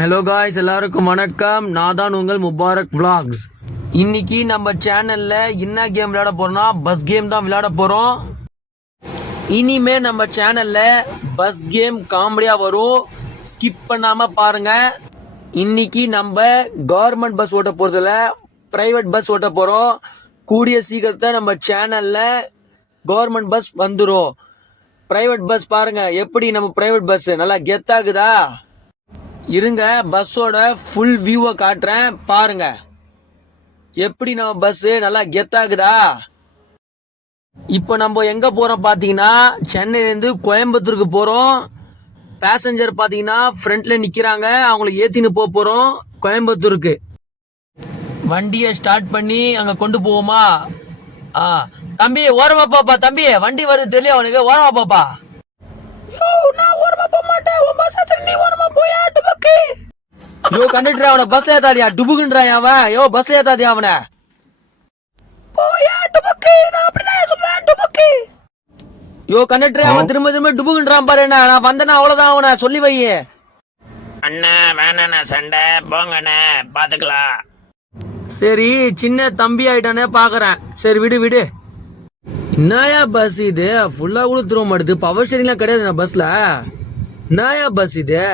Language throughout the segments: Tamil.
ஹலோ காய்ஸ், எல்லாருக்கும் வணக்கம். நான் தான் உங்கள் முபாரக் vlogs. இன்னைக்கு நம்ம சேனல்ல என்ன கேம் விளையாட போறோம்னா பஸ் கேம் தான் விளையாட போறோம். இனிமே நம்ம சேனல்ல பஸ் கேம் காமெடியா வரும், ஸ்கிப் பண்ணாம பாருங்க. இன்னைக்கு நம்ம கவர்மெண்ட் பஸ் ஓட்ட போறதுல பிரைவேட் பஸ் ஓட்ட போறோம். கூடிய சீக்கிரத்தை நம்ம சேனல்ல கவர்மெண்ட் பஸ் வந்துடும். பிரைவேட் பஸ் பாருங்க எப்படி, நம்ம பிரைவேட் பஸ் நல்லா கெத்தாகுதா. இருங்க, பஸ்ஸோட ஃபுல் வியூவை காட்டுறேன் பாருங்க. எப்படி நம்ம பஸ் நல்லா கெத்தாகுதா. இப்போ நம்ம எங்க போறோம் பாத்தீங்கன்னா, சென்னையிலேருந்து கோயம்புத்தூருக்கு போறோம். பேசஞ்சர் பாத்தீங்கன்னா ஃப்ரண்ட்ல நிக்கிறாங்க, அவங்களை ஏத்தின்னு போறோம் கோயம்புத்தூருக்கு. வண்டியை ஸ்டார்ட் பண்ணி அங்க கொண்டு போவோமா? தம்பி ஓரமா பாப்பா, தம்பி வண்டி வருது தெரியல அவனுக்கு, ஓரமா பாப்பா. யோ கண்டக்டர், அவனை பஸ்ல ஏத்தாதியா, டுபுக்குன்றான் அவன். யோ பஸ்ல ஏத்தாதியா அவனை. யோ கண்டக்டர், அவன் திரும்ப திரும்ப டுபுக்குன்றான் பாரு. என்ன நான் வந்தேன்னா அவ்வளவுதான், அவனை சொல்லி வை. அண்ணா வேணாண்ணா சண்டை, போங்கண்ணே பாத்துக்கலாம். சரி, சின்ன தம்பி ஆயிட்டானே பாக்குறேன். சரி விடு விடு. என்னயா பஸ் இது, ஃபுல்லா கூட திரும்ப மாட்டுது. பவர் ஸ்டேரிங்லாம் கிடையாது பஸ்ல. என்னயா பஸ் இது?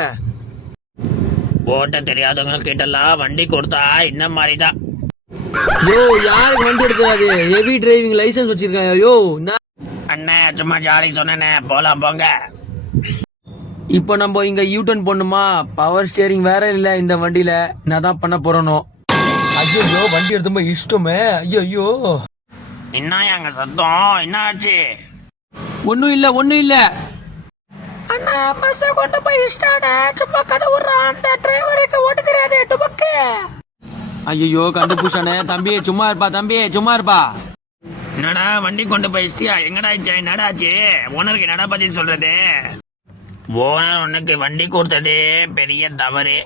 ஓட்ட தெரியாதவங்க கிட்டலாம் வண்டி கொடுத்தா இந்த மாதிரிதான். யோ யாருக்கு வண்டி எடுக்காது, ஹெவி டிரைவிங் லைசன்ஸ் வச்சிருக்கேன். யோ அண்ணே சும்மா ஜாலி சொன்னேனே, போலாம் போங்க. இப்போ நம்ம இங்க யூட்டர்ன் பண்ணுமா? பவர் ஸ்டேரிங் வேற இல்ல இந்த வண்டியில. நான் தான் பண்ண போறேனோ. ஐயோ வண்டி எடுத்து இஷ்டமே. ஐயோ என்ன அங்க சத்தம், என்ன ஆச்சு? ஒன்னும் இல்ல ஒன்னும் இல்ல. அண்ணா பஸ்ஸை கொண்டு போய் இஷ்டானே, சும்மா கதை விடுறான். அந்த டிரைவருக்கு ஓட்ட தெரியாது டுபக்கு. ஐயோ கண்டுபிடிச்சானே. தம்பி சும்மா இருப்பா, தம்பி சும்மா இருப்பா. என்னடா வண்டி கொண்டு போய் இஷ்டியா? எங்கடா ஆச்சு, என்னடாச்சு? ஓனருக்கு என்னடா பத்தி சொல்றது? ஓனர் உனக்கு வண்டி கொடுத்தது பெரிய தவறு.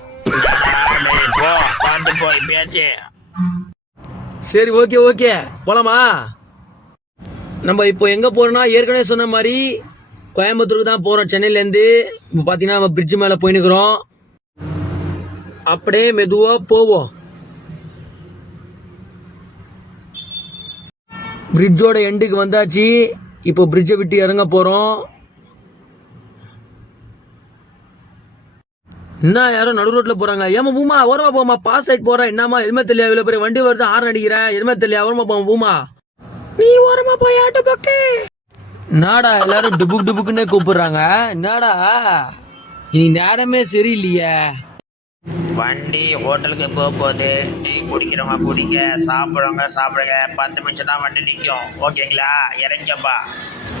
போ பார்த்து போ இப்பயாச்சு. சரி ஓகே ஓகே போலாமா? நம்ம இப்போ எங்க போறோம்னா, ஏற்கனவே சொன்ன மாதிரி கோயம்புத்தூருக்கு தான் போறோம் சென்னையில இருந்து. இப்போ பாத்தீங்கன்னா நம்ம பிரிட்ஜ் மேல போயினுக்கிறோம். அப்படியே மெதுவா போவோம். பிரிட்ஜோட எண்டுக்கு வந்தாச்சு. இப்போ பிரிட்ஜை விட்டு இறங்க போறோம். என்ன யாரும் நடு ரோட்ல போறாங்க. ஏமா பூமா ஓரமா போமா, பாஸ் சைட் போறேன். என்னமா எதுவுமே தெரியல, இவ்வளவு பெரிய வண்டி வருது, ஆறு அடிக்கிறேன், எதுவுமே தெரியல, ஓரமா போமா பூமா. நீ ஓரமா போய் ஆட்டு பக்கு. நாடா எல்லாரும் டுபுக் டுபுக்குன்னே கூப்பிடுறாங்க. என்னடா இனி நேரமே சரியில்லையே. வண்டி ஹோட்டலுக்கு போக போகுது. டீ குடிக்கிறவங்க குடிங்க, சாப்பிடுறவங்க சாப்பிடுங்க. 10 நிமிஷம் தான் வண்டி நிற்கும், ஓகேங்களா? இறங்கப்பா.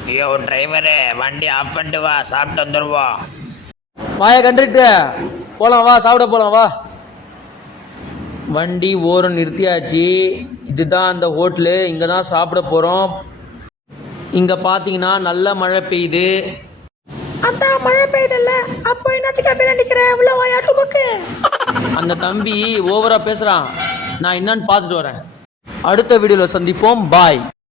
ஐயோ டிரைவரு, வண்டி ஆஃப் பண்ணிட்டு வா, சாப்பிட்டு வந்துடுவோம். வாய கண்டக்டர், போலாம் வா, சாப்பிட போலாம் வா. வண்டி ஓரம் நிறுத்தியாச்சு. இதுதான் அந்த ஹோட்டலு, இங்க தான் சாப்பிட போறோம். இங்க பாத்தீங்கன்னா நல்ல மழை பெய்யுது. அந்த மழை பெய்யுதுல்ல, அப்போ என்னத்துக்கு அப்படியே நிக்கிற? உள்ள வாய் ஆட்டு பக்கு. அந்த தம்பி ஓவரா பேசுறான். நான் என்னன்னு பார்த்துட்டு வரேன். அடுத்த வீடியோல சந்திப்போம். பாய்.